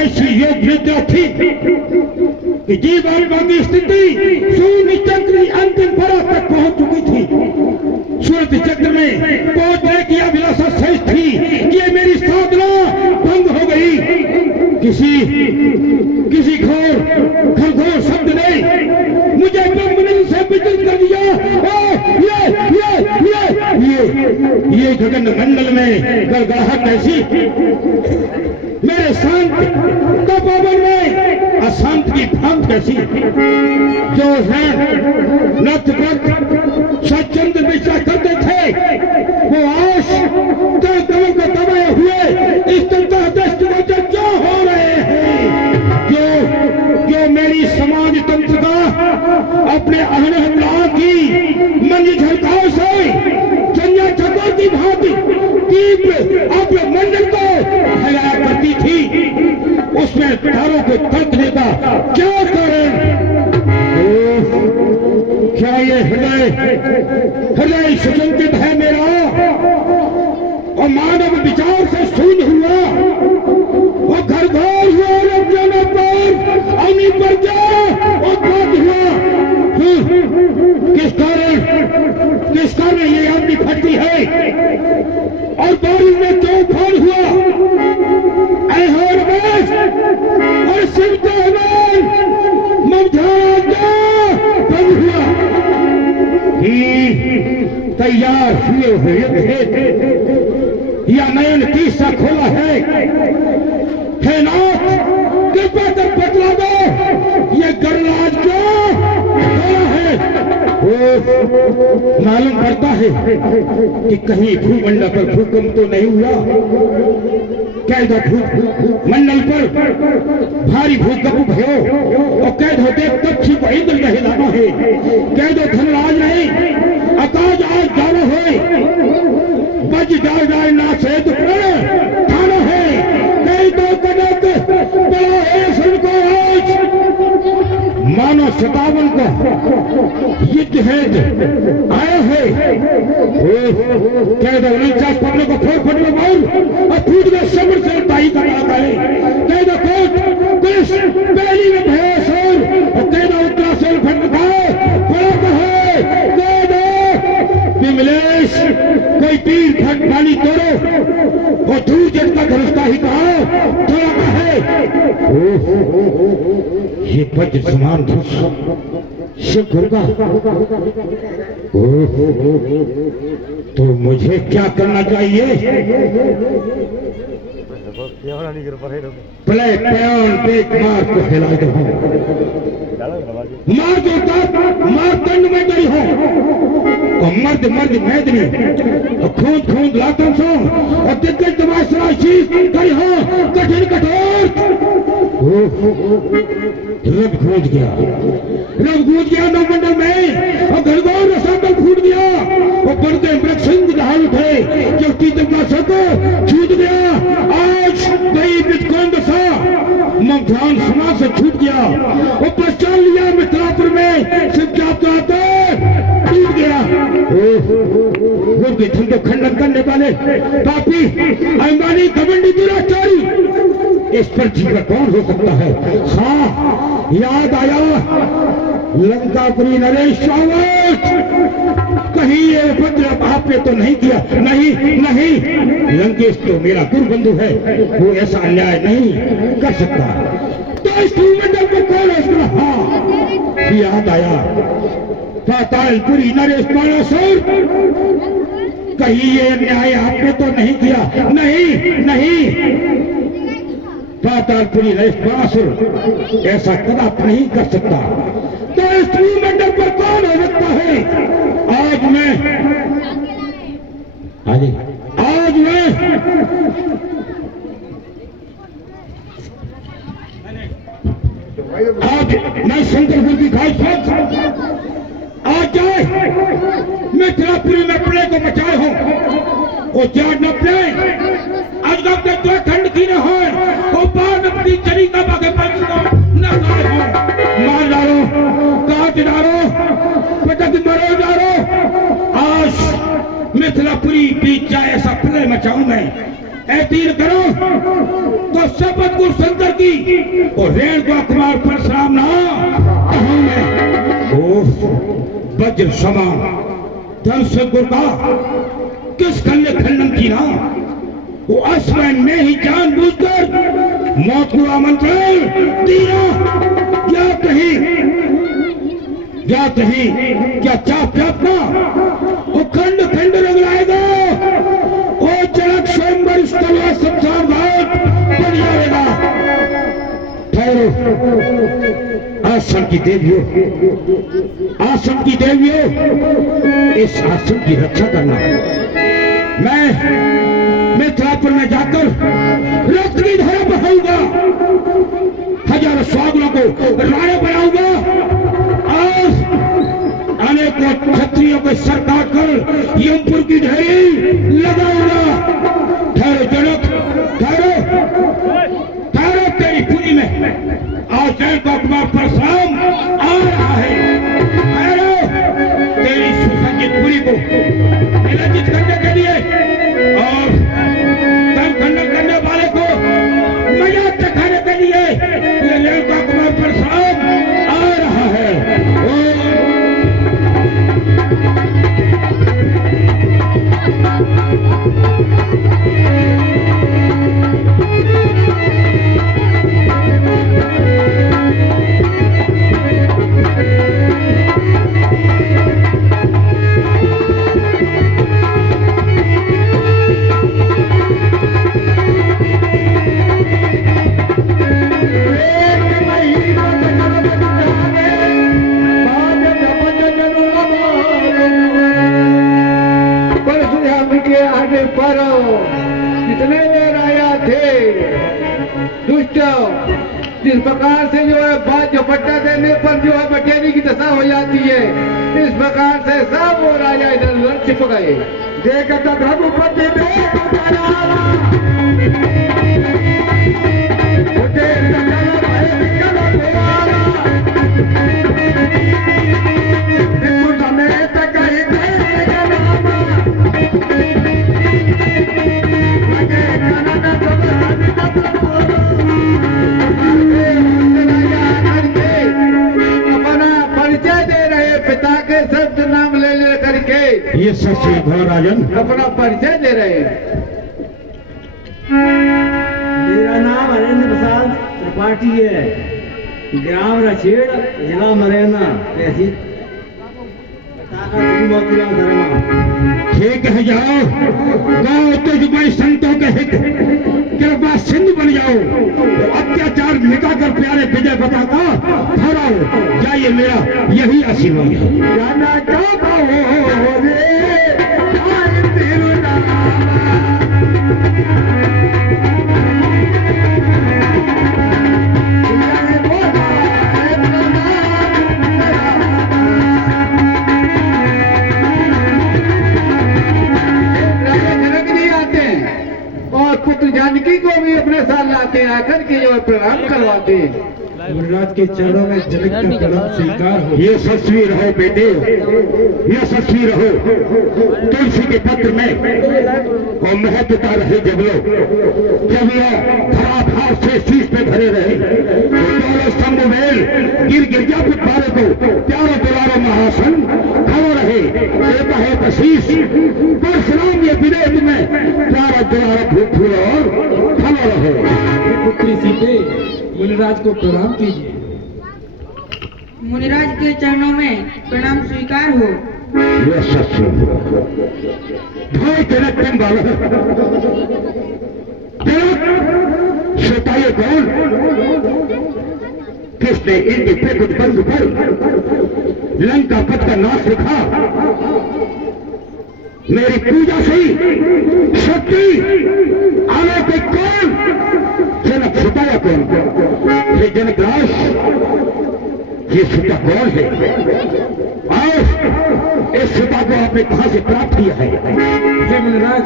ऐसी योग निद्रा थी कि जीवात्मा की स्थिति शून्य चक्र की अंतिम परत तक पहुंच चुकी थी। सूरत चक्र में पहुंचने की अभिलाषा सही थी, ये मेरी साधना भंग हो गई। किसी घोर शब्द ने मुझे ब्रह्मनिंद से विचलित कर दिया। ये गगन मंडल में गड़गड़ाहट ऐसी, मेरे शांत तपोवन में अशांत की भांत कैसी। जो है नतव्रत सच्चंद विचार करते थे, वो आश दमों को दबाए हुए इस दृष्टिगोचर क्यों हो रहे हैं। जो मेरी समाज तंत्र का अपने अहम की मंजिल झलकाओं से चंद्र चकोर की भांति दीप अपने मंडल को फैलाया करती थी, उसमें तारों को तड़कने का क्या कारण। क्या ये हृदय सुसंकित है मेरा और मानव विचार से शून्य हुआ और घर हुआ रमजान पर अग्नि पर क्या उत्पाद हुआ। किस कारण ये अग्नि फटती है और बारिश में क्यों फल हुआ। और शिव बंद हुआ। तैयार हुए थे या नयन तीसरा खोला है नाथ कृपा कर बतला दो ये गणराज क्यों खोला है। मालूम पड़ता है कि कहीं भूमंडल पर भूकंप तो नहीं हुआ। कैद मंडल पर भारी भूकंप भयो और कैद होते पक्षी को इंद्र का हिलाना है। कैद धनराज नहीं आकाश आज जाना है, बज डाल ना से तो थाना है। कैदों कनक बड़ा है सबको आज मानो 57 को युद्ध हेतु आया है। कैद 49 पकड़े को फोड़ में बोल और फूट गए समर से ताई का नाता है। कैद कोट पुलिस पहली में भयसोर और कैद उत्तरा से फटका बड़ा कहे कैद विमलेश कोई तीर फट पानी तोड़ो और दूर जटका धनुष्का ही कहा थोड़ा कहे। ये वज्र समान शिव गुरुगा तो मुझे क्या करना चाहिए। प्ले प्यान पेट मार को हिला दो, मार दो मार दंड में गई हो और मर्द मैदनी और खूंद लातों सो और दिग्गज तमाशा शीश गई हो कठिन कठोर। रब गूंज गया नौ मंडल में और घरघोर रसातल फूट गया और बढ़ते वृक्ष ढाल उठे जो तीतमा सको छूट गया। आज गई बिजकोन दशा ममधान समाज से छूट गया और पहचान लिया मित्रापुर में शिव टूट गया। धन को खंडन करने वाले पापी अंबानी घमंडी दुराचारी इस पर जीवन कौन हो सकता है। हाँ याद आया लंकापुरी नरेश रावत, कहीं ये उपद्रव आपने तो नहीं किया। नहीं लंकेश तो मेरा गुरुबंधु है, वो ऐसा अन्याय नहीं कर सकता। तो इस मंडल को कौन है। हाँ याद आया पातालपुरी नरेश पानासुर, कहीं ये अन्याय आपने तो नहीं किया। नहीं पातालपुरी नरेश पानासुर ऐसा कदापि नहीं कर सकता। तो इस मंडल पर कौन हो सकता है। आज मैं शंकरपुर की खाई आज जाए मिथिलापुरी में प्ले को मचाए हो और जाट न प्ले आज तो खंड की न हो और बार अपनी चरी का बागे पंच को न हो मार डालो काट डालो पटक मरो डालो। आज मिथिलापुरी बीच जाए ऐसा प्ले मचाऊं मैं, ऐतीर करो तो शपथ को शंकर की और रेणुका कुमार परशुराम ना कहूं मैं। वज्र समान धनुष का किस कन्या खंडन की ना वो अश्विन ने ही जानबूझकर मौत को आमंत्रण दिया। क्या चाप ना वो खंड खंड रगलाएगा। वो चड़क स्वयंवर स्थलवा संसार घाट बन जाएगा। ठहरो आश्रम की देवियों, इस आश्रम की रक्षा करना। मैं मिथिलापुर में जाकर रक्त की धारा बहाऊंगा, हजारों स्वागलों को राणे बनाऊंगा और अनेकों क्षत्रियों को सर काट कर यमपुर की ढेरी लगाऊंगा। ठहरो जनक, ठहरो तेरी पुरी में आज रेणुका कुमार परशुराम आ रहा है। ठहरो तेरी सुसज्जित पुरी को निलंबित करने के लिए और धर्म खंडन करने वाले को मजाक दिखाने के लिए ये रेणुका कुमार परशुराम आ रहा है। कितने राजा थे दुष्ट, जिस प्रकार से जो है बात झपट्टा देने पर जो है बटेरी की दशा हो जाती है, इस प्रकार से सब वो राजा इधर उधर छिप गए। देखा रघुपति ये सच्ची राजन अपना परिचय दे रहे हैं। मेरा नाम हरेंद्र प्रसाद त्रिपाठी है, ग्राम रछेड़, जिला मुरैना, तहसील मोतीराम शर्मा। ठीक है, जाओ गाँव तुझ संतों के हित कृपा सिंधु बन जाओ, अत्याचार मिटाकर प्यारे विजय बताता हराओ। जाइए, मेरा यही आशीर्वाद है। जाना चाहता हूँ जानकी को भी अपने साथ लाते हैं, आकर के जो प्रणाम करवाते हैं। मुनिराज के चरणों में जनक का प्रणाम स्वीकार हो। ये सस्वी रहो बेटे, ये सस्वी रहो। तुलसी के पत्र में और महत्वता रहे जब यह खराब हाथ से शीश पे भरे रहे तो स्तंभ मेल गिर जा पुत्रे को प्यारो दुलारो महासन खड़ो रहे। देता है बशीष परशुराम ये विदेश में प्यारा दुलारा भूख और खड़ो रहे। पुत्री सीते मुनिराज को प्रणाम कीजिए। मुनिराज के चरणों में प्रणाम स्वीकार हो। ये सच भाई जनक तुम बालक श्रोताए कौन किसने इनके पेट बंद कर लंका पथ का नाश लिखा। मेरी पूजा से शक्ति आने के कौन जनक छुपाया कौन? ये जनक राज ये सीता कौन है और इस सीता को आपने कहां से प्राप्त किया है? हे मुनिराज,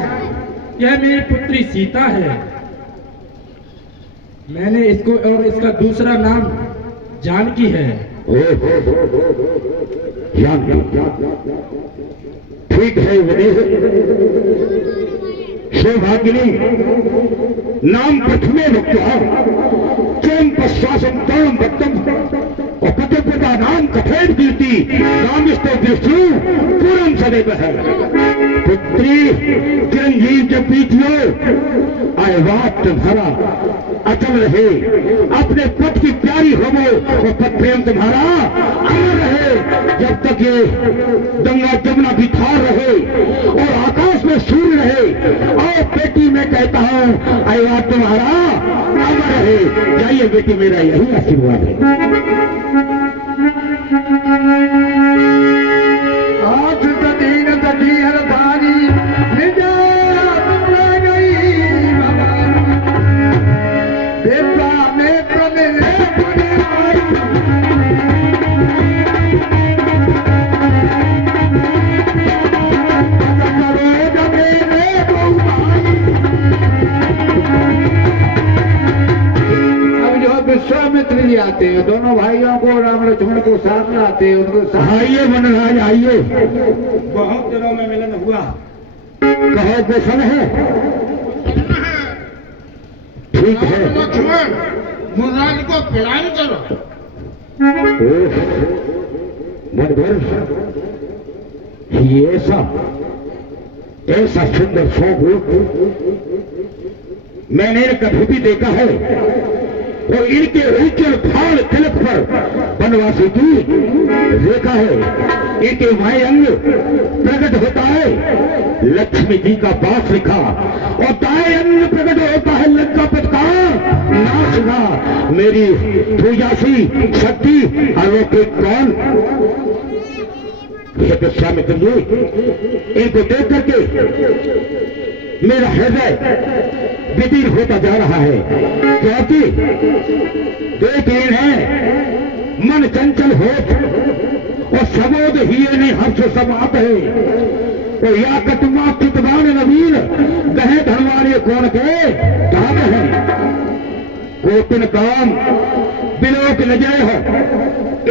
यह मेरी पुत्री सीता है। मैंने इसको और इसका दूसरा नाम जानकी है। जानकी ठीक है विदेह, सौभाग्यनी नाम प्रथमे भक्त्या चैम पश्वासम तम भक्तम और पतिप्रदा नाम कथेन कीर्ति नामिस्तो विष्णु पूरम सदैव है। पुत्री चिरंजीव के पीठियो आयवात तुम्हारा अचल रहे, अपने पद की प्यारी होमो और पद प्रेम तुम्हारा अमर रहे, जब तक ये गंगा जमुना बिठार रहे और आकाश में सूर्य रहे। और बेटी मैं कहता हूं आयवात तुम्हारा अमर रहे। जाइए बेटी, मेरा यही आशीर्वाद है। आठ दीन दधी हर धारी निजा गई देवता में प्रमेय विश्वामित्र जी आते हैं, दोनों भाइयों को राम लक्ष्मण को साथ लाते हैं, उनको साथ आइए वनराज आइए, बहुत दिनों में मिलन हुआ। कहो कुशल है? ठीक है। लक्ष्मण मुराद को प्रणाम करो। ओह, मनोहर, ये ऐसा सुंदर स्वरूप मैंने कभी भी देखा है। और इनके उज्जवल भाल तिलक पर बनवासी की रेखा है। इनके वाय अंग प्रकट होता है लक्ष्मी जी का पास लिखा, और दाएं अंग प्रकट होता है लंकापति का नाश का। मेरी पूजासी शक्ति अलौकिक कौन? ये विश्वामित्र जी, इनको देख करके मेरा हृदय विदीर होता जा रहा है, क्योंकि देखिए है मन चंचल हो और सबोध ही नहीं हर्ष समात है। तो या कटमा कितवान नवीन गहे धनवाने कौन के काम है। कोटिन काम बिलोक न जय हो,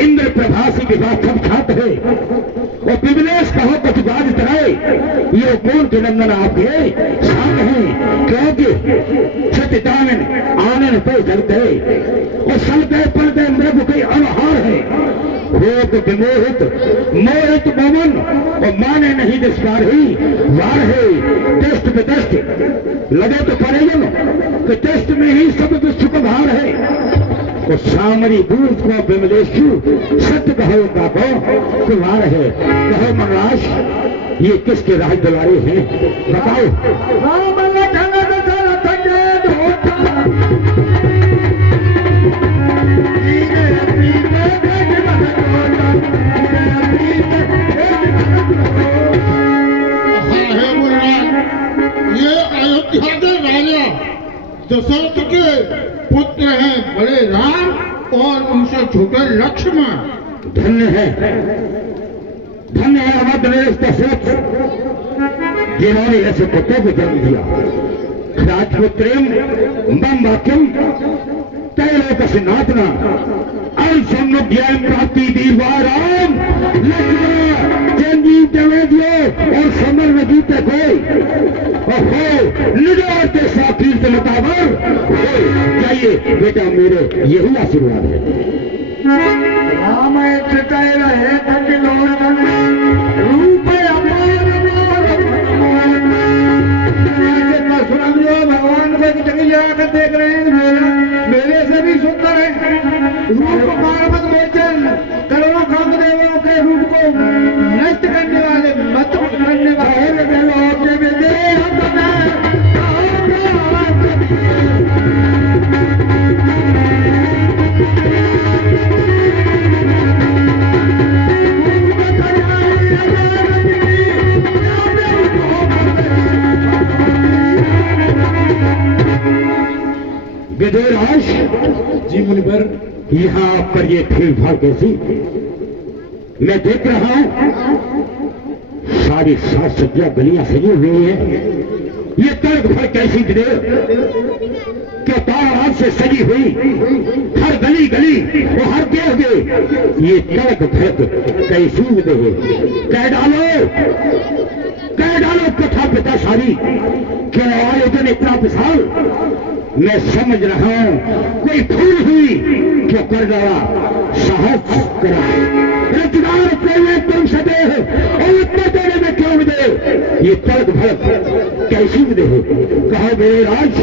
इंद्र प्रभासी विवाह सब छात है। और विमलेश कहो कुछ बाज तरह ये कौन के नंदन आपके साथ हैं, क्योंकि सत्यदानन आनंद पे जलते और सलते पलते मृग के अनहार है। रोग विमोहित मोहित मोमन और माने नहीं दिस्कार ही वार है। टेस्ट में टेस्ट लगे तो पड़ेगा ना कि टेस्ट में ही सब विश्व का भार है। तो सामरी दूध को विमलेशु सत्य कहो को कुमार है। कहो मनराज, ये किसके राज दुलारे हैं बताओ। राम लखन दशरथ के धोता हे मुराद, ये अयोध्या के राजा दशरथ के पुत्र हैं बड़े राम और उनसे छोटे लक्ष्मण। धन्य है हमारे नरेश दशरथ, जिन्होंने ऐसे पुत्रों को जन्म दिया। राजपुत्रेम मम वाक्यम तैलोक सिन्नातना अनुसंज्ञान प्राप्ति दीर्घा राम लक्ष्मण चिरंजीव जमेदियो और समर में जीते कोई हो निडर के साथ कीर्त मतावर हो। जाइए बेटा, मेरे यही आशीर्वाद है। राम कह रहे रूप परशुराम जो भगवान को जगह जाकर देख रहे हैं, मेरे से भी सुंदर है। रूप पार्वत मोचन करोड़ों कामदेवों के रूप को नष्ट करने वाले मत करने वाले विदेराज जी मुनिवर, यहाँ पर ये भीड़ भाड़ कैसी? मैं देख रहा हूं सारी साज सज्जा गलियां सजी हुई है। ये तर्क भर कैसी विदेर क्या ताराज से सजी हुई हर गली गली और हर देह ये तर्क भरक कैसी विदेर कह डालो कह डालो कथा पिता सारी, क्यों आयोजन इतना विशाल, मैं समझ रहा हूं कोई भूल हुई, क्यों कर डाला साहस करा, रचनार प्रेम तुम सदे हो और उत्तर देने में क्यों दे, ये तड़क भड़क कैसी दे हो, कहो मेरे राज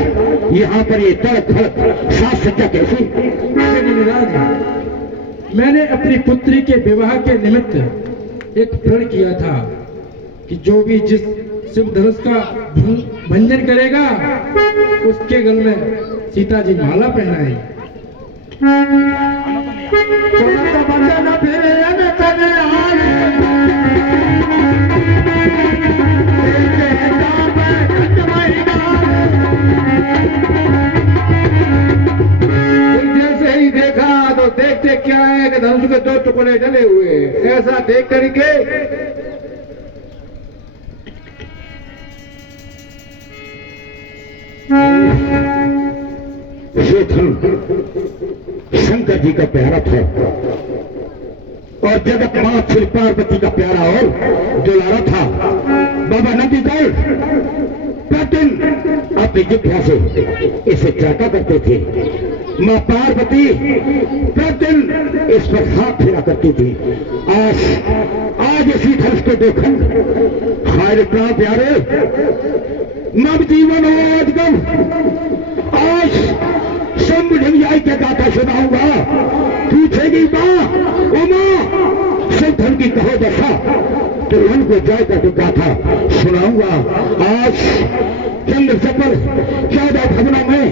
यहाँ पर ये तड़क भड़क साथ सच्चा कैसी। मैंने अपनी पुत्री के विवाह के निमित्त एक प्रण किया था कि जो भी जिस शिव धनुष का भंजन करेगा उसके गल में सीता जी माला पहनाएगी। जैसे ही देखा तो देखते क्या है कि धनुष के 2 टुकड़े डले हुए, ऐसा देख करके ये धन शंकर जी का प्यारा था और जगत मां श्री पार्वती का प्यारा और दुलारा था। बाबा नंदीलाल प्रतिदिन अपनी जिभ्या से इसे चाटा करते थे, मां पार्वती प्रतिदिन इस पर हाथ फेरा करती थी। आज इसी धनुष के 2 खंड हाय प्राण प्यारे, नव जीवन आजगम आज शंभ ढंगियाई के गाथा सुनाऊंगा, पूछेगी मां ओ मां शिव धन की कहो दशा, तो उनको जय का गाथा सुनाऊंगा। आज चंद्र सफल 14 भवनों में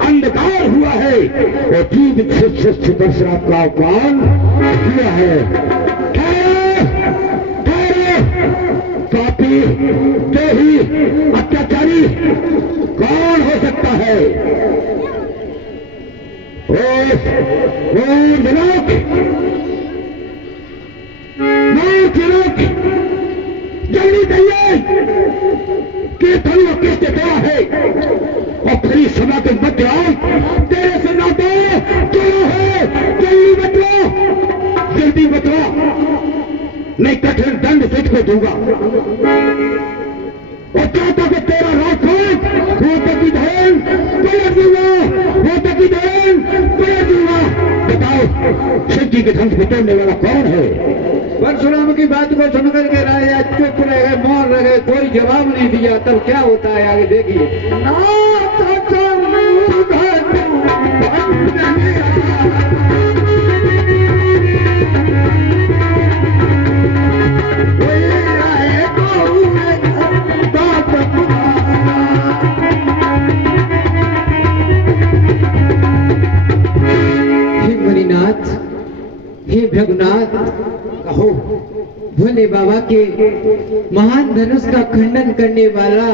अंधकार हुआ है और जीवित शिष्य परशुराम का आह्वान किया है। पापी देही अत्याचारी कौन हो सकता है? जल्दी कहिए कि धनुष किसने तोड़ा है और फिर सभा के मध्य आओ, तेरे से नाते क्यों है? जल्दी बतलाओ, जल्दी बतलाओ, नहीं कठिन दंड तुझको दूंगा। और चाहता कि तेरा राजपाट वो तकी धन पलट दूंगा, वो तकी धन पलट दूंगा। बताओ शिव जी के धन को तोड़ने वाला कौन है? परशुराम की बात को सुनकर के राजा चुप रह गए, मौन रह गए, कोई जवाब नहीं दिया। तब क्या होता है आगे देखिए। हे भृगुनाथ, कहो भोले बाबा के महान धनुष का खंडन करने वाला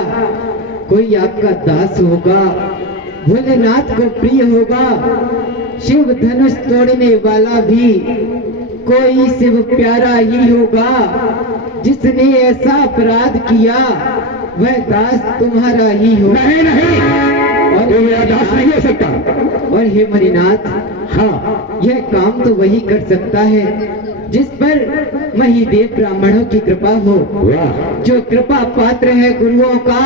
कोई आपका दास होगा, भोलेनाथ को प्रिय होगा। शिव धनुष तोड़ने वाला भी कोई शिव प्यारा ही होगा। जिसने ऐसा अपराध किया वह दास तुम्हारा ही होगा। नहीं नहीं, और वो मेरा दास नहीं हो सकता। और हे मणिनाथ, हाँ, यह काम तो वही कर सकता है जिस पर महिदेव ब्राह्मणों की कृपा हो। जो कृपा पात्र है गुरुओं का,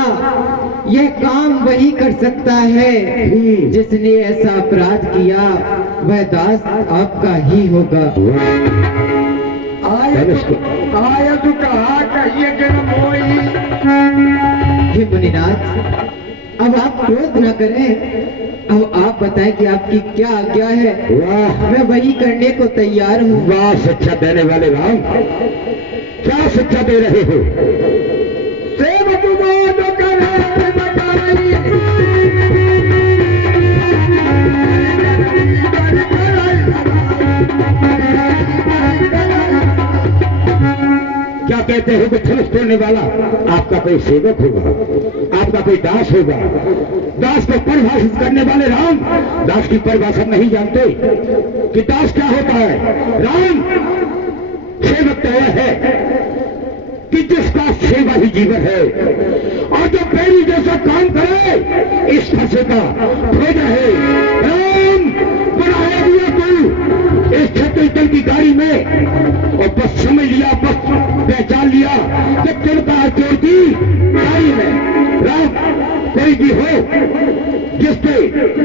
यह काम वही कर सकता है। जिसने ऐसा अपराध किया वह दास आपका ही होगा। आया तो कहा कहिए जन्म होई। हे मुनिनाथ, अब आप क्रोध न करें। अब आप बताएं कि आपकी क्या आज्ञा है। मैं वही करने को तैयार हूँ। वाह, शिक्षा देने वाले राम, क्या शिक्षा दे रहे हो? क्या कहते हो कि धनुष तोड़ने वाला आपका कोई सेवक होगा, आपका कोई दास होगा। दास को परिभाषित करने वाले राम दास की परिभाषा नहीं जानते कि दास क्या होता है। राम सेवक तो यह है कि जिसका सेवा ही जीवन है और जो पैरी जैसा काम करे इस फंसे का भोजन है। राम बनाया दिया तू इस छत्तीसगढ़ की गाड़ी में और बस समझ लिया, बस पहचान लिया कि चलता है चोर की भी हो जिसने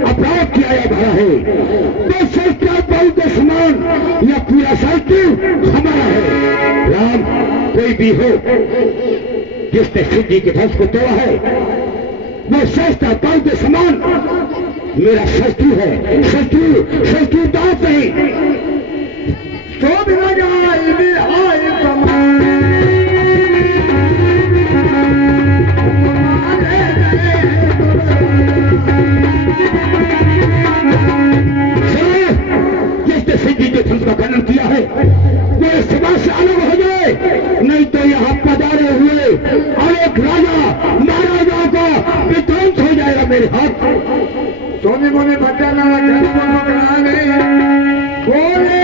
अपराध किया या भरा है, तो शस्त्र बल के समान या पूरा शस्त्र हमारा है। राम, कोई भी हो जिसने शिव जी के ध्वज को तोड़ा है, वो शस्त्र बल के समान मेरा शत्रु है। शत्रु दांत नहीं। तो बिना जाए भी आए कमान जिसने सिद्ध जी के ध्वज का खंडन किया है वो इस समाज से अलग हो जाए, नहीं तो यहाँ पधारे हुए अनेक राजा महाराजाओं का विध्वंस हो जाएगा मेरे हाथ। सोने मोने बचाना कराने बोले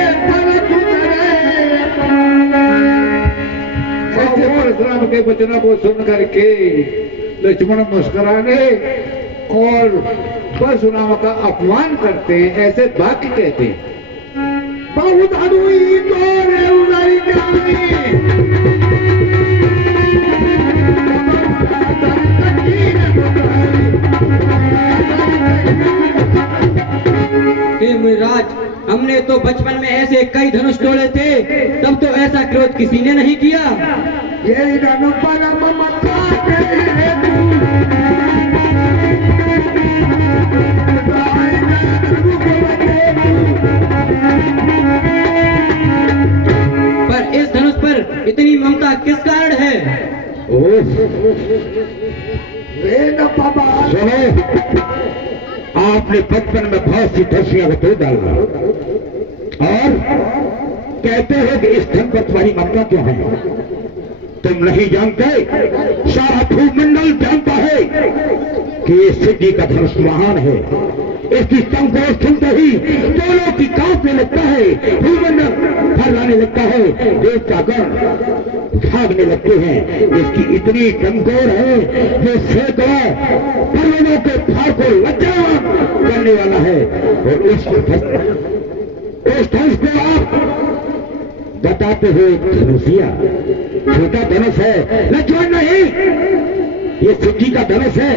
परशुराम के वचनों को सुन करके लक्ष्मण मुस्कुराने और परशुराम का अपमान करते, ऐसे वाक्य कहते, बहुत अनुई तोरे उदारी हे मुनिराज, हमने तो बचपन में ऐसे कई धनुष तोड़े थे, तब तो ऐसा क्रोध किसी ने नहीं किया। ये धनु परम ममता पर इस धनुष पर इतनी ममता किस कारण है? सुनो, आपने बचपन में बहुत सी धरसियां को तोड़ डाला और कहते हो कि इस धन पर तुम्हारी ममता क्यों है? तुम नहीं जानते, सारा भूमंडल जानता है कि ये सिद्धि का धनुष महान है। इसकी चमकोर सुनते ही दोनों की कांपने लगता है, भूमंडल फैलाने लगता है, देवता गण भागने लगते हैं। इसकी इतनी चमकोर है जो सैकड़ों पर्वतों के फाड़ को लज्जावान करने वाला है। और उस धनुष को आप बताते हुए धनुषिया, छोटा धनुष है लक्ष्मण नहीं, ये सिद्धि का धनुष है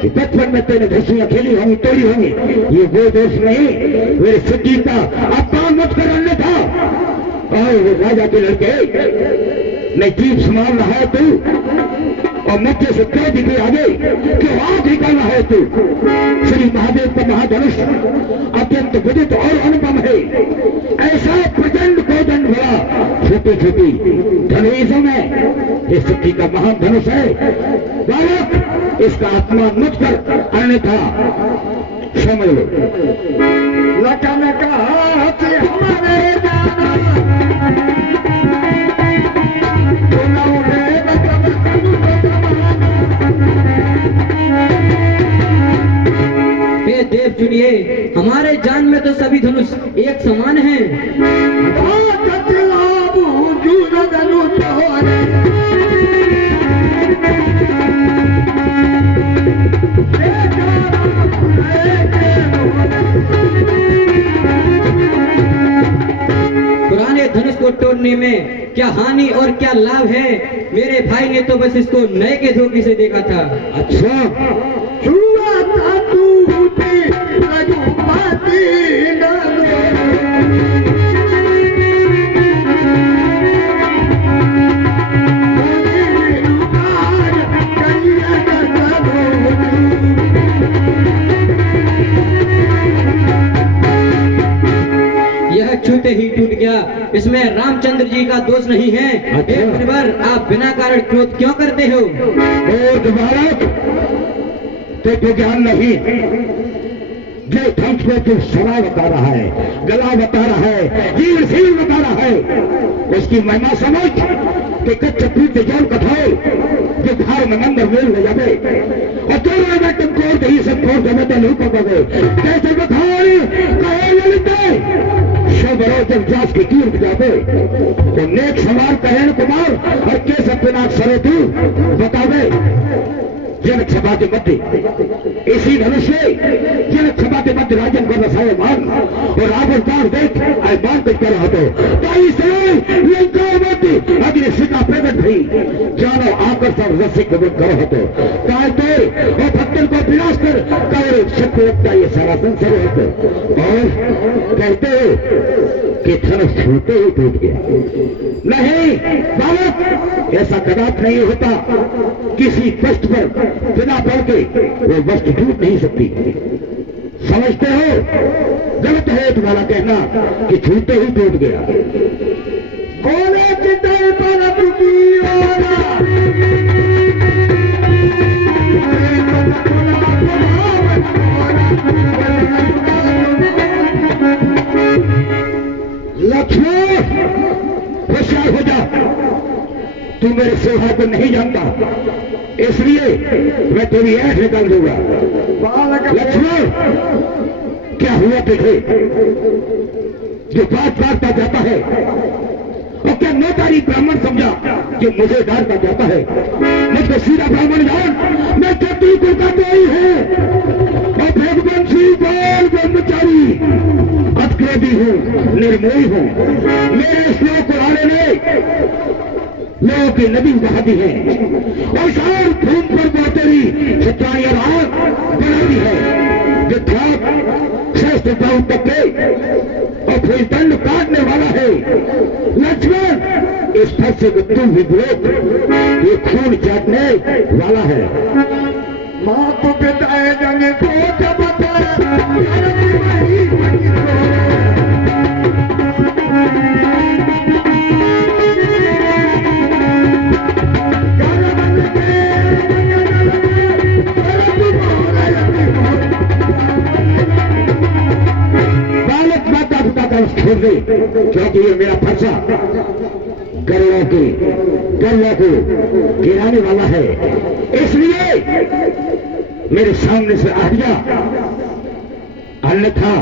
कि बचपन में तेने धनुषियां खेली होंगी, तोड़ी होंगी। ये वो दोष नहीं, मेरे सिद्धि का अपमान मत कर अन्यथा। और वो राजा के लड़के नहीं जीप संभाल रहा है तू, और मध्य से क्यों दिखे आगे, क्यों आग निकालना है तू? श्री महादेव का महाधनुष अत्यंत विदित और अनुपम है। ऐसा प्रचंड कोदंड भरा छोटी छोटी धनुषों में ये सिद्धि का महान धनुष है। बालक, इसका अपमान मत कर अन्यथा समझ लो। लखन कहा कि हमारे जाना हे देव सुनिए, हमारे जान में तो सभी धनुष एक समान हैं। पुराने धनुष को तोड़ने में क्या हानि और क्या लाभ है? मेरे भाई ने तो बस इसको नए के धोखे से देखा था। अच्छा, यह छूते ही टूट गया, इसमें रामचंद्र जी का दोष नहीं है। अच्छा। हे मुनिवर, आप बिना कारण क्रोध क्यों करते हो? बालक, तो ज्ञान नहीं, जो धनुष को तू सरा बता रहा है, गला बता रहा है, जीव सील बता रहा है, उसकी महिमा समझ कि कच्चे पीते जल कथाओ जो घर में नंबर मेल ले जावे और तेरे में तुम कोर दही सब कोर जमे तो नहीं पकोगे। कैसे बखारी कहे ललिते सब जब जास की कीर्त जावे तो नेक सवार कहेन कुमार और के सत्यनाथ सरे तू बतावे। जनक सभा के मध्य इसी धनुष से जनक सभा के मध्य राजन को रसाए मान और रावण देख मान कर रहा तो लंका में अग्नि सीता प्रकट हुई। जानो आकर सब रसिक करो तो काय तो और भक्तन को विनाश कर कौरव शक्ति रखता ये सारा संसार होते और कहते हो कि धनुष छूटे ही टूट गया। नहीं बालक, ऐसा कदाप नहीं होता। किसी वस्तु पर बिना पड़ के वो वस्तु टूट नहीं सकती। समझते हो? गलत है तुम्हारा कहना कि छूटे ही टूट गया। बोले चितई पर टूटी लक्ष्मण, होशियार हो जा। तू मेरे सेवा को नहीं जानता, इसलिए मैं तेरी ऐठ निकाल दूंगा। लक्ष्मण, क्या हुआ तुझे जो बात बांटता जाता है? और क्या नौतारी ब्राह्मण समझा जो मुझे डांटता जाता है? मुझको सीधा ब्राह्मण जान, मैं चट्टी को ही हूँ और भगवंशी बाल ब्रह्मचारी अतिक्रोधी हूँ, निर्मोही हूँ। मेरे श्लोक कुराने ने लोगों की नदी बहा दी है और सार भूम पर बौतेरी सच्चाई और आग बना दी है। जो ठाक श्रेष्ठ दाऊ तके और फिर दंड काटने वाला है। लक्ष्मण, इस फंसे को तुम विरोध, ये खून चाटने वाला है। माँ को पिताए जंगे को जब छोड़ दे, क्योंकि ये मेरा फंसा गरुड़ों को गिराने वाला है। इसलिए मेरे सामने से हट जा, अन्यथा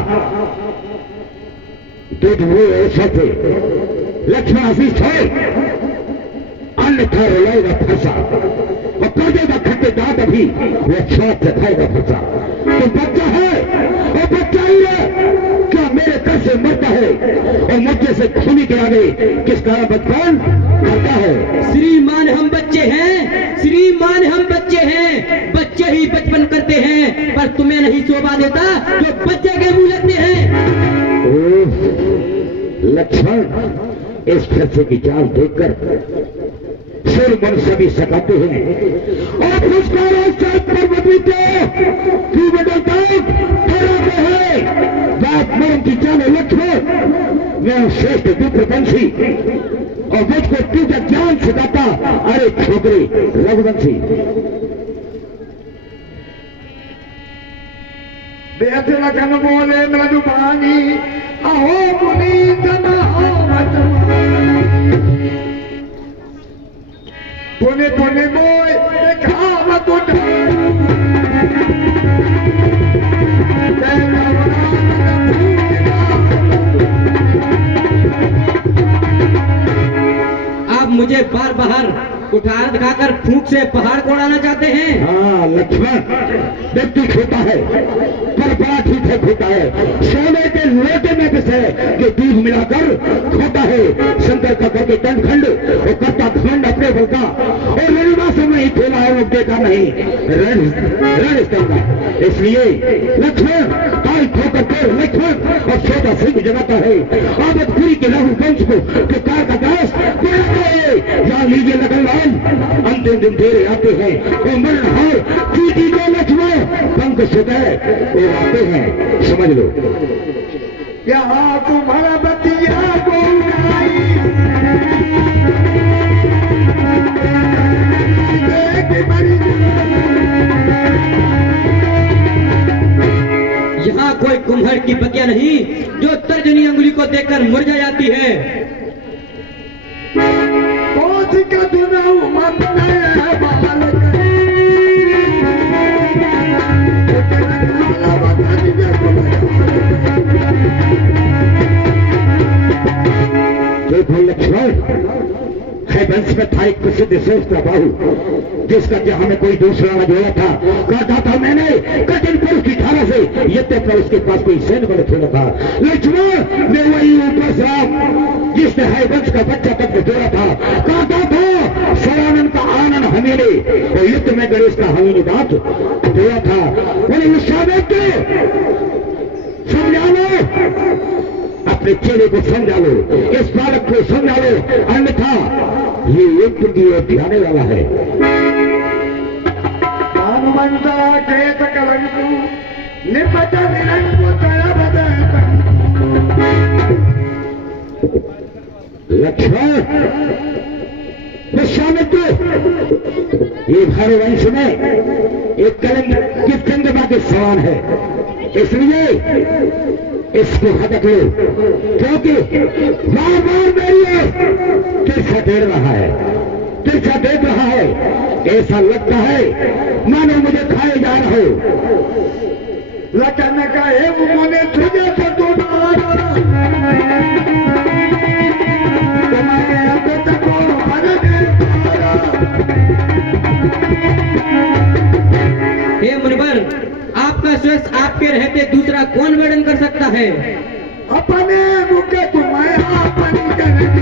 दूध हुए ऐसे थे। लक्ष्मण आशीष छोड़, अन्यथा रुलाएगा फंसा और कर देगा खट्टे दांत, अभी वो स्वाद से खाएगा फंसा। तो बच्चा है और बच्चा ही है, क्या मेरे घर से मरता है और मुझे से खूनी के आगे किसका बचपन करता है? श्रीमान हम बच्चे हैं, श्रीमान हम बच्चे हैं, बच्चे ही बचपन करते हैं, पर तुम्हें नहीं शोभा देता जो बच्चे के मुंह लगते हैं। लक्ष्मण, इस फैसले की चाल देखकर सिर मन सभी सकाते हैं और पुरस्कारों से तू बदलता है बात मरण की चाले। लक्ष्मण, मैं श्रेष्ठ विप्रवंशी और मुझको तुझे ज्ञान सिखाता। अरे छोकरे रघुवंशी, बेहद लगन बोले मधुबानी, अहो मुनि जन पुणे पुणे बोय देखा तो आप मुझे बार बार उठार दिखाकर फूंक से पहाड़ को उड़ाना चाहते हैं। हाँ लक्ष्मण, व्यक्ति खोता है पर बड़ा ठीक है खोता है। सोने के लोटे में पिसे जो दूध मिलाकर खोता है। शंकर का करके दंडखंड और करता घमंड अपने बल का और रणवास में ही खेला है, वो देखा नहीं रण स्थल का। इसलिए लक्ष्मण काल ठोकर कर लक्ष्मण और छोटा सिंह जगाता है। आबदपुरी के लघु वंश को कार का दास जान लीजिए लगन अंतिम दिन तेरे आते हैं वो मरणहार चीटी को लक्ष्मण पंख सुधे वो आते हैं, समझ लो। यहाँ तुम्हारा बतिया को यहाँ कोई कुम्हर की बतिया नहीं जो तर्जनी अंगुली को देखकर मुरझा जाती है। का चुनाव मन देखो लक्ष्मण, है वंश में था एक प्रसिद्ध श्रेष्ठ बाहु, जिसका क्या हमें कोई दूसरा न जोड़ा था। काटा था मैंने कठिन पुरुष की धारा से, यद्यपि उसके पास कोई सैन्य बल थोड़ा था। लक्ष्मण ने वही ऊपर राम जिसने है वंश का बच्चा तक जोड़ा था। काटा था सरानंद का आनंद हमीने, और युद्ध में गणेश का हमीनी दांत जोड़ा था। उन्हें उत्साह देते समझा लो, अपने चेहरे को समझा लो, इस बालक को समझा लो, अन्यथा ये युद्ध की ओर जाने वाला है। हनुमंत केत कलंकु निपट निरंकु तलबदंकु। लक्ष्मण विश्वामित्र, ये भारवंश में एक कलंक किस चंद्रमा के समान है, इसलिए इसको हटक लो, क्योंकि बार बार मेरी तिरछा देख रहा है, तिरछा देख रहा है। ऐसा लगता है मानो मुझे खाए जा रहे हो। लखन कहे मुने तुझे तो तुम्हारा तुम्हारे अंत को भर दे पारा। हे मुनिवर, आपका स्वस्थ आपके रहते दूसरा कौन वर्णन कर सकता है? अपने मुख तुम्हारे अपनी करनी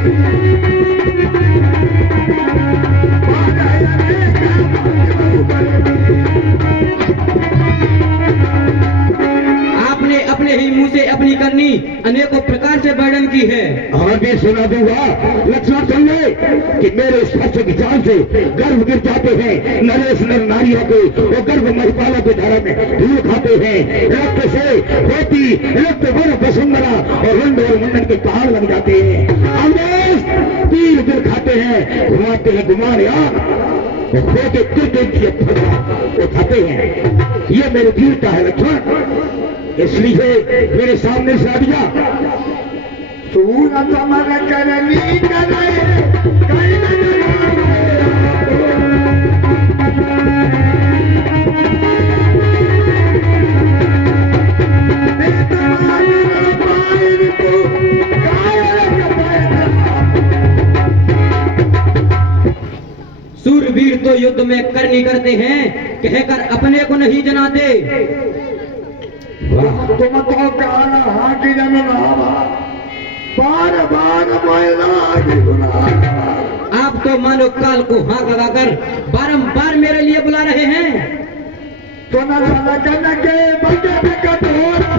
आपने अपने ही मुंह से अपनी करनी अनेकों प्रकार से वर्णन की है। और भी सुना दूंगा। लक्ष्मण समझे कि मेरे स्पर्श की जान से गर्भ गिर जाते हैं, नरेश नर नारियों को वो गर्भ महिपालों की धारा में धूल खाते हैं। रक्त से होती रक्त वर वसुंधरा और रंग और मुंडन के पहाड़ लग जाते हैं। अवधेश तीर गिर खाते हैं, घुमाते हैं गुमान यार, होते तिरते उठाते हैं। ये मेरी वीरता है लक्ष्मण, इसलिए मेरे सामने से आ दिया। सूरत मन करनी करे कहीं सूरवीर तो युद्ध में करनी करते हैं, कहकर अपने को नहीं जनाते। तुम तो काला हाथी जमुनावा बार बार आप तो मानो काल को हाथ लगाकर बारंबार मेरे लिए बुला रहे हैं। तो न के बजट कठोरा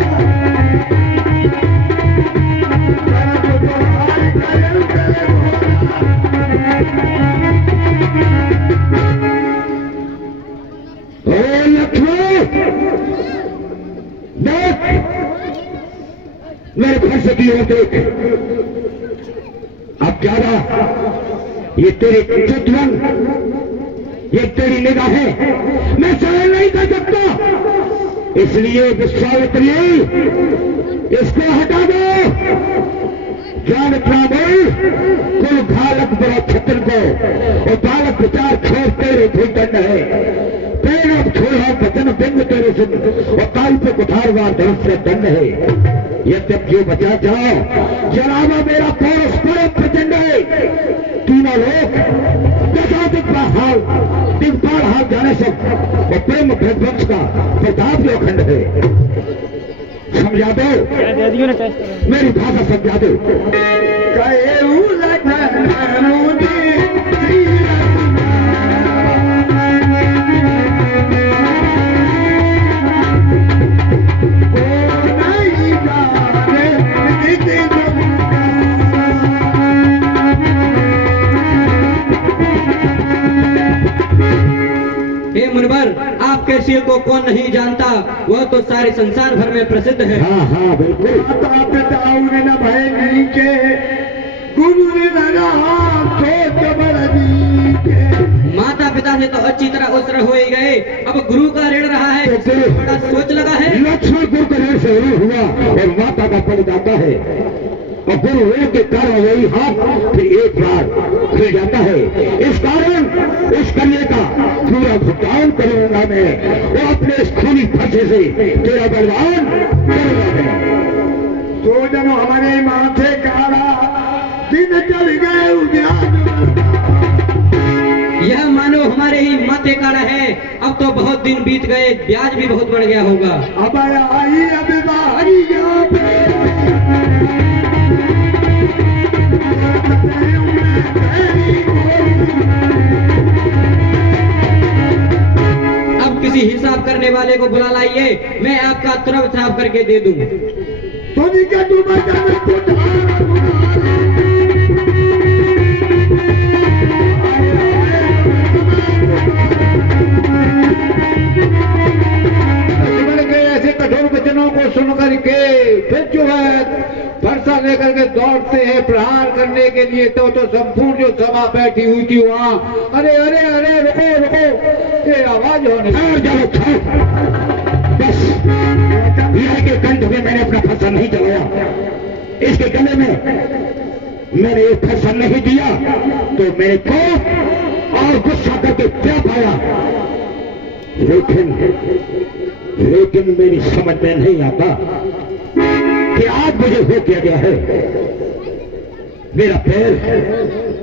मेरे घर से की ओर देख, अब ज्यादा ये तेरे चितवन, ये तेरी निगाहें मैं सहन नहीं कर सकता, इसलिए विश्वामित्री इसको हटा दो। ज्ञान प्राबल कुल घालक बड़ा छत्र को और बालक विचार छोड़ तेरे भूतंड है। पेड़ अब छोड़ा वचन बिंद तेरे सुन और काल पे कुठारवार धनुष से दंड है। यद्यप जो बचा जाओ जलावा मेरा पौरस बड़े प्रचंड है। तीनों लोग दशा दिग्पाल हाल जाने से और प्रेम भगवंश का प्रताप जो अखंड है। समझा दो, मेरी भाषा समझा दो। हे मुनिवर, आपके शील को कौन नहीं जानता, वह तो सारे संसार भर में प्रसिद्ध है। हाँ हाँ बिल्कुल। माता पिता न भय नीचे गुरु माता पिता से तो अच्छी तरह उसर हो ही गए, अब गुरु का ऋण रहा है, बड़ा सोच लगा है। लक्ष्मण गुरु का ऋण से ऋण हुआ और माता का पद जाता है और गुरु ऋण के कारण वही हाथ फिर एक बार खुल जाता है। इस कारण उस कन्या का पूरा भुगतान करूंगा मैं, वो अपने इस खूनी फंसे से तेरा बलवान करूंगा मैं। तो जब हमारे माथे काला दिन चढ़ गए ब्याज। यह मानो हमारे ही माथे का है। अब तो बहुत दिन बीत गए, ब्याज भी बहुत बढ़ गया होगा। अब आई अब बाहरी यहाँ पे अब किसी हिसाब करने वाले को बुला लाइए, मैं आपका तुरंत हिसाब करके दे दूं। तो क्या तू ऐसे कठोर वचनों को सुन करके फिर जो है फरसा लेकर के दौड़ते हैं प्रहार करने के लिए। तो संपूर्ण जो सभा बैठी हुई थी वहाँ, अरे अरे अरे रुको रुको, ये आवाज होने बस वीर के कंठ में मैंने अपना फरसा नहीं चलाया, इसके गले में मैंने एक फरसा नहीं दिया तो मेरे को और गुस्सा करके क्या पाया। लेकिन मेरी समझ में नहीं आता कि आज मुझे हो क्या गया है। मेरा पैर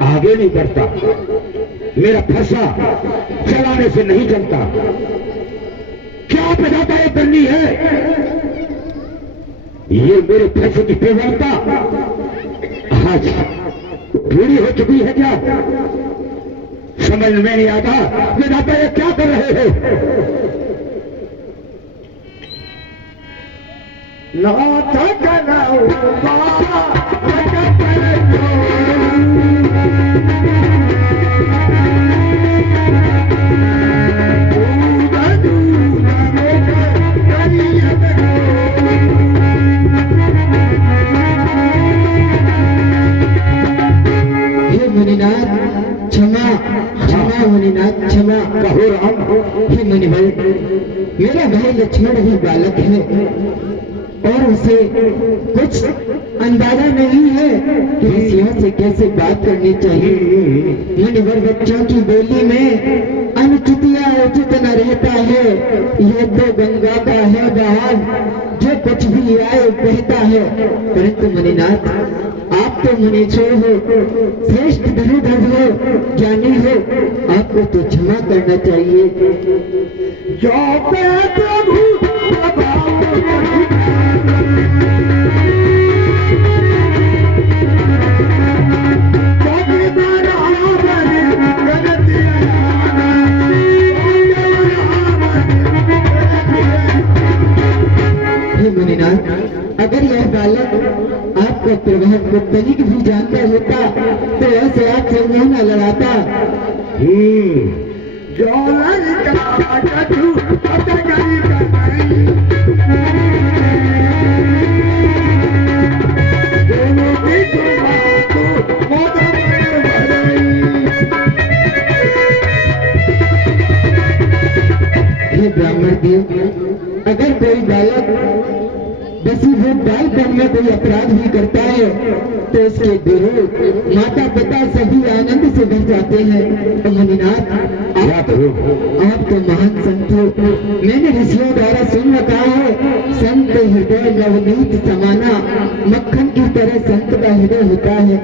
आगे नहीं बढ़ता, मेरा फरसा चलाने से नहीं चलता। क्या विधाता ये करनी है? ये मेरे फरसे की बेवड़ता आज पूरी हो चुकी है क्या? समझ में नहीं आता विधाता ये क्या कर रहे हैं? क्षमा कहो राम। हे मुनिवर, मेरा भाई लक्ष्मण ही बालक है और उसे कुछ अंदाजा नहीं है कि ऋषियों से कैसे बात करनी चाहिए। मुनिवर, बच्चों की बोली में अनुचित या उचित न रहता है। ये तो गंगा का है बहाव, जो कुछ भी आए बहता है। परंतु मुनिनाथ, आप तो मुनीश्वर हो, श्रेष्ठ धनुधर हो, ज्ञानी हो, आपको तो क्षमा करना चाहिए। जो प्रभु मुनिनाथ, अगर यह बालक आपका प्रभाव को तनिक भी जानता होता तो ऐसे आपसे मुंह न लड़ाता। हे ब्राह्मण देव, अगर कोई बालक वसीभूत बालपन में कोई अपराध भी करता है तो उसके गुरु, माता पिता सभी आनंद से भर जाते हैं। तो मुनिनाथ, आप तो महान संत हो। मैंने ऋषियों द्वारा सुन रखा है, संत हृदय नवनीत समाना, मक्खन की तरह संत का हृदय होता है।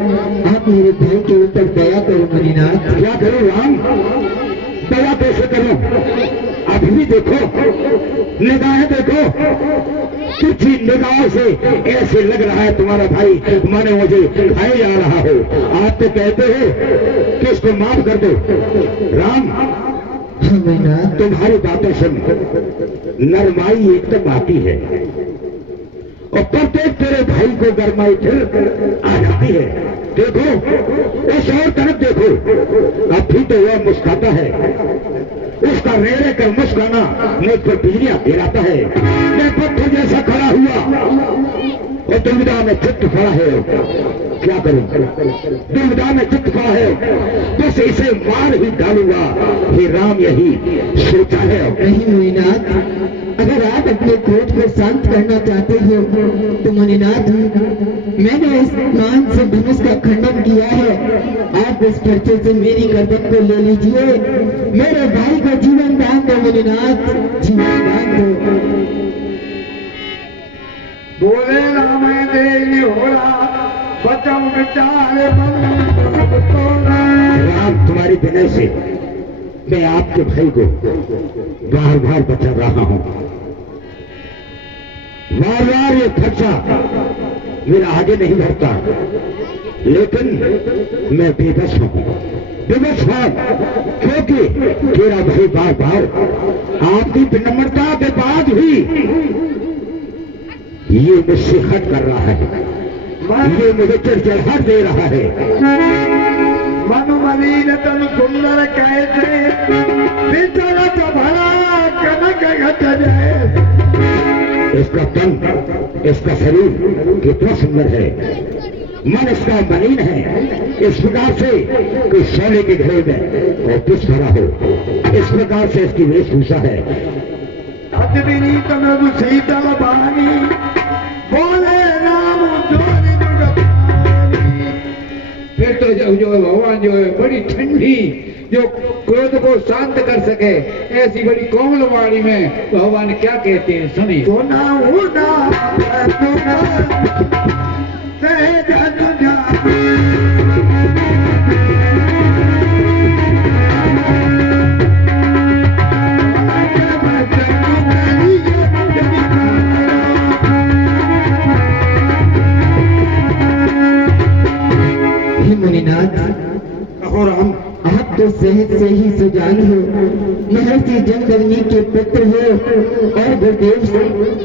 आप मेरे भाई के ऊपर दया करो मुनिनाथ। क्या करो राम? दया कैसे करो? अभी भी देखो, निगाहें देखो, तुझी निगाहों से ऐसे लग रहा है तुम्हारा भाई माने मुझे खाए जा रहा हो। आप तो कहते हो कि इसको माफ कर दो। राम, तुम्हारी बातें सुन नरमाई एकदम आती है और प्रत्येक तेरे भाई को गरमाई फिर आ जाती है। देखो उस और तरफ देखो, अभी तो वह मुस्कुराता है, उसका रेड़े कर मुस्कुराना मुझ पर बिजलियां गिराता है। मैं पत्थर जैसा खड़ा हुआ और दुविधा में चित्त खड़ा है, क्या करूं? दुविधा में चित्त खड़ा है, बस इसे मार ही डालूंगा। हे राम, यही सोचा है। नहीं मुनिनाथ, अगर आप अपने क्रोध को शांत करना चाहते हो तो मुनिनाथ, मैंने इस मान से धनुष का खंडन किया है। आप इस पर्चे से मेरी गर्दन को ले लीजिए, मेरे भाई को जीवन दान दो मुनिनाथ, जीवन दान दो। बोले राम देवी हो रहा बचाओ बेचारे मन राम, तुम्हारी विनय से मैं आपके भाई को बार बार बचा रहा हूं। बार बार ये खर्चा मेरा आगे नहीं बढ़ता, लेकिन मैं बेबस हूं, बेबस हूं, क्योंकि मेरा भाई बार बार आपकी विनम्रता के बाद भी ये मुझसे हट कर रहा है, ये मुझे चिड़चिड़ाहट दे रहा है। मनु मलिन तनु सुंदर कैसे बिचरा तो भला कनक घट जाए। इसका तन, इसका शरीर कितना सुंदर है, मन इसका मलिन है। इस प्रकार से कोई सोने के घरे में और किस भरा हो, इस प्रकार से इसकी वेशभूषा है। अद्विनी तनु शीतल बानी बोले राम जोरी दुर्गति। फिर तो जो भगवान जो है बड़ी ठंडी, जो क्रोध को शांत कर सके, ऐसी बड़ी कोमल वाणी में भगवान क्या कहते हैं, सुनिए। सोना और हम आप तो सहज से ही सुजान हो, महर्षि जमदग्नि के पुत्र हो और गुरुदेव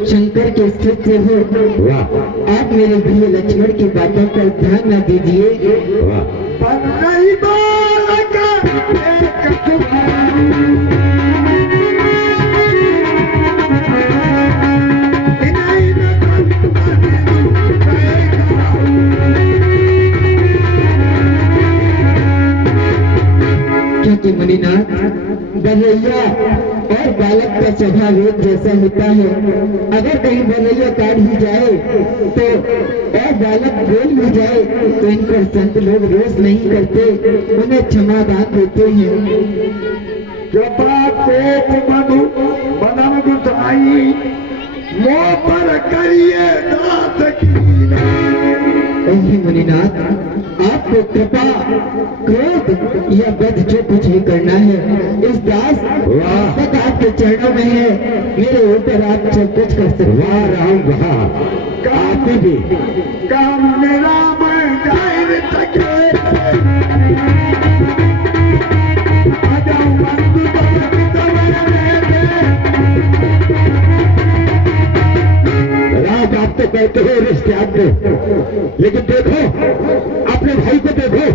शंकर के शिष्य हो। वाह, आप मेरे प्रिय लक्ष्मण की बातों पर ध्यान न दीजिए। वाह, क्योंकि मुनिनाथ, बलैया और बालक का स्वभाव एक जैसा होता है। अगर कहीं बलैया काट ही जाए तो और बालक बोल भी जाए तो इन पर संत लोग रोष नहीं करते, उन्हें क्षमादान देते हैं। मनु बनम गुसाई मोह पर करिए दास कीना। मुनिनाथ, आपको कृपा, क्रोध या वध जो कुछ भी करना है, इस दास तक आपके चरणों में है। मेरे ऊपर आप सब कुछ कर सकते। वाह राम, वाह, आप भी काम मेरा मैं जाहिर सके। राज आप तो कहते हो रिश्ते आपको, लेकिन देखो अपने भाई को देखो,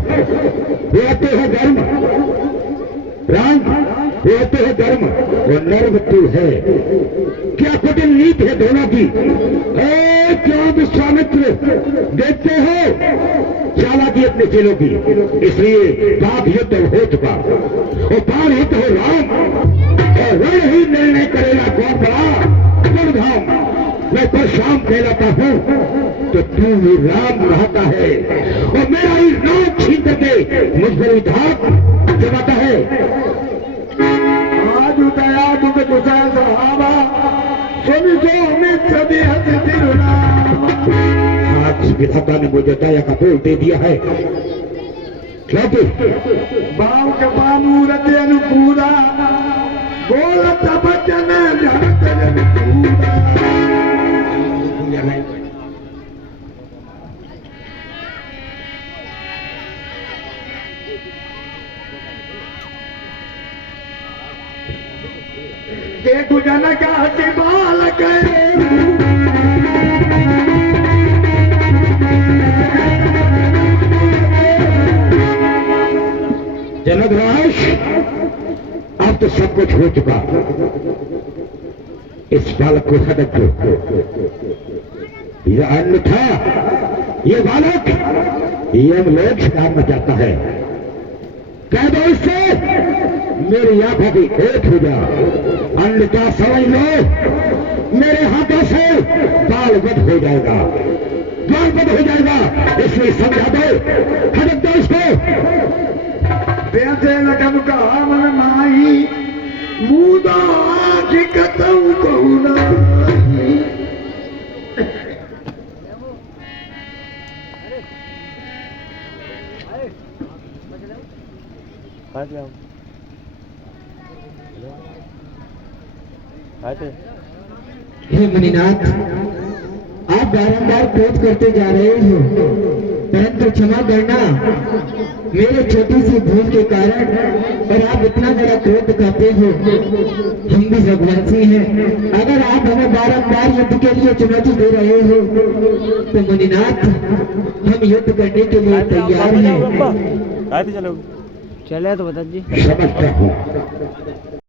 वो आते हो धर्म, राम वो आते हो धर्म, वो नर्म तू है। क्या कुटिल नीति है दोनों की। क्यों विश्वामित्र देखते हो चालाकी अपने चेलों की, इसलिए पाप युद्ध हो चुका और पार युद्ध हो राम, और रण ही निर्णय करेगा कौन बड़ा धाम। मैं तो शाम कहलाता हूँ तो तू ही राम रहता है, और मेरा ही नाम छीन करके मुझ पर विधान जमाता है। आज उदया तुझे गुस्सा सहाबा सुन जो हमें सभी हद दिलना। आज विधाता ने मुझे दया का बोल दे दिया है, क्योंकि बाव के बामूरत अनुकूला बोलत बचन जनत अनुकूला। देखो जन का हसी बाल गए जनकराज, अब तो सब कुछ हो चुका, इस बालक को हटक दो, यह अन्यथा ये बालक यमलोक शिकार जाता है। कह दो इससे मेरी आंखों की एक हो जा, अन्यथा समझ लो मेरे हाथों से बालवध हो जाएगा, बालवध हो जाएगा, इसलिए समझा दो, हटक दो इसको। पैसे लगन का मन माही मुदा आखि कतऊ कहूना। हे मुनिनाथ, आप बारंबार क्रोध करते जा रहे हो, परंतु क्षमा करना, मेरे छोटी सी भूल के कारण और आप इतना बड़ा क्रोध दिखाते हो। हम भी रघुवंशी हैं, अगर आप हमें बारंबार युद्ध के लिए चुनौती दे रहे हो तो मुनिनाथ, हम युद्ध करने के लिए तैयार हैं। समझता हूँ